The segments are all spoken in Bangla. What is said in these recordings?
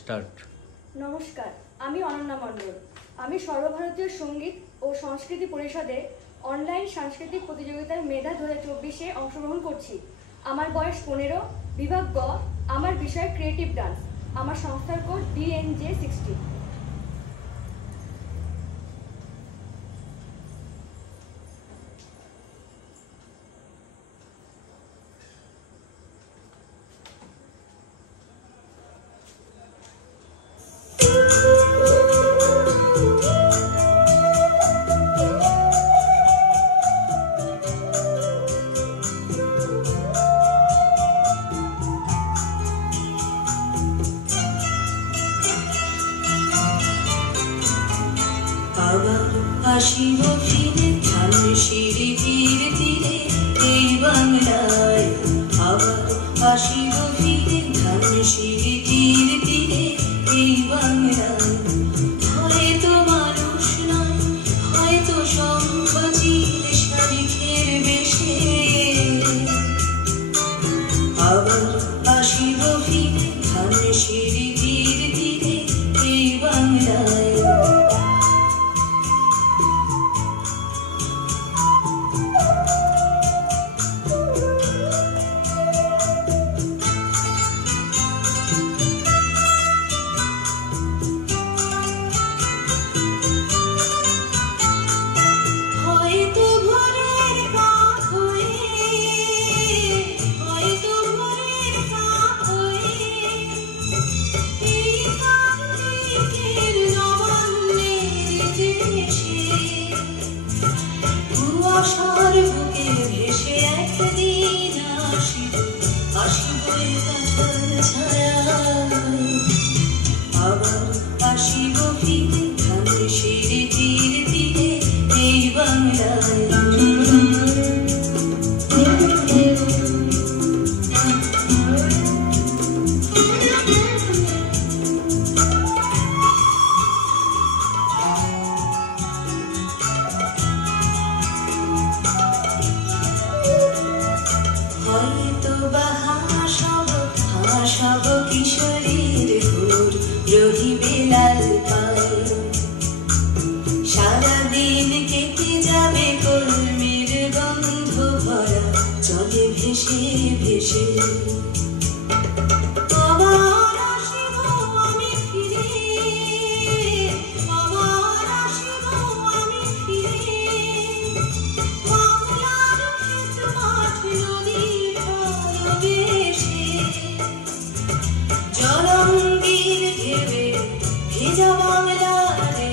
স্টার্ট। নমস্কার, আমি অনন্যা মণ্ডল। আমি সর্বভারতীয় সঙ্গীত ও সংস্কৃতি পরিষদে অনলাইন সাংস্কৃতিক প্রতিযোগিতার মেধা 2024-এ অংশগ্রহণ করছি। আমার বয়স 15, বিভাগ গ, আমার বিষয় ক্রিয়েটিভ ডান্স। আমার সংস্থার কোড DNJ60। আসিব ফিরে ধানের সিঁড়ি ধীরে ধীরে এই বাংলায়, আবার আসিব ফিরে ধানের সিঁড়ি ধীরে ধীরে এই বাংলায়। হয়তো মানুষ নয়, হয়তো শঙ্খ চির শালিখের বেশে, আবার আসিব ফিরে ধানের সিঁড়ি ধীরে ধীরে এই বাংলায়। সারাদিন কেটে যাবে কলমের গন্ধ ভরা জলে ভেসে ভেসে। আবার আসিব আমি ফিরে, আবার আসিব আমি ফিরে, বাংলার ক্ষেত মাঠ নদী ভালোবেসে। জলঙ্গির ঢেবে ভেজা বাংলারে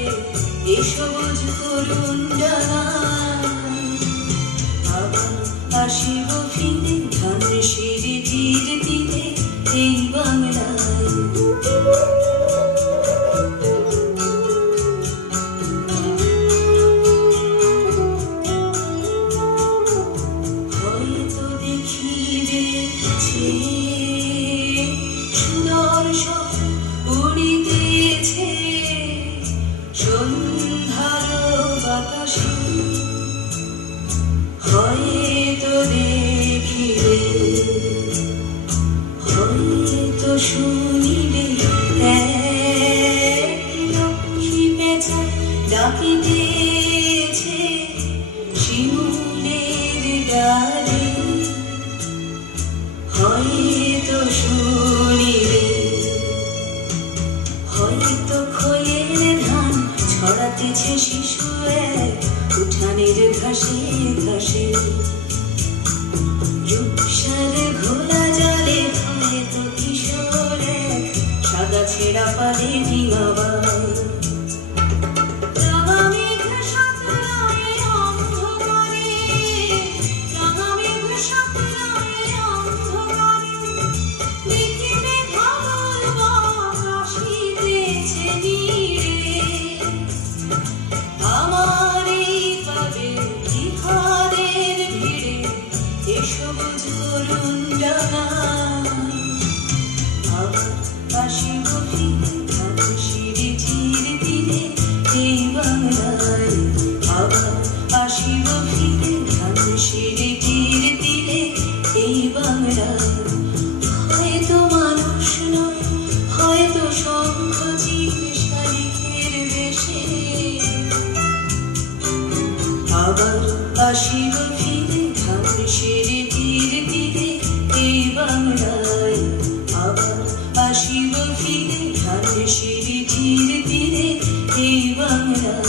এই সবুজ করুণ ডানা, আবার আসিব ফিরে ধানের সিঁড়ি ধীরে ধীরে এই বাংলায়। হয়তো দেখিবেছে সুন্দর সব উড়িতেছে সন্ধ্যার বাতাসে, হয়তো দেখিবে, হয়তো শুনিবে এক লক্ষ্মী পেঁচা ডাকিতেছে শিমুলের ডালে, হয়তো শুনিবে, হয়তো খোলের ধান ছড়াতেছে শিশু এক উঠানের ঘাসে ঘাসে। রূপসার ঘোলা জলে হয়তো কিশোর এক সাদা ছেঁড়া পারে ডিঙাবাই। সবুজ করুণ ডানা, আবার আসিব ফিরে ধানের সিঁড়ি ধীরে আবার আসিব ফিরে ধানের তীরে তীরে এই বাংলায় আবার আসিব ফিরে ধানের তীরে তীরে এই বাংলায়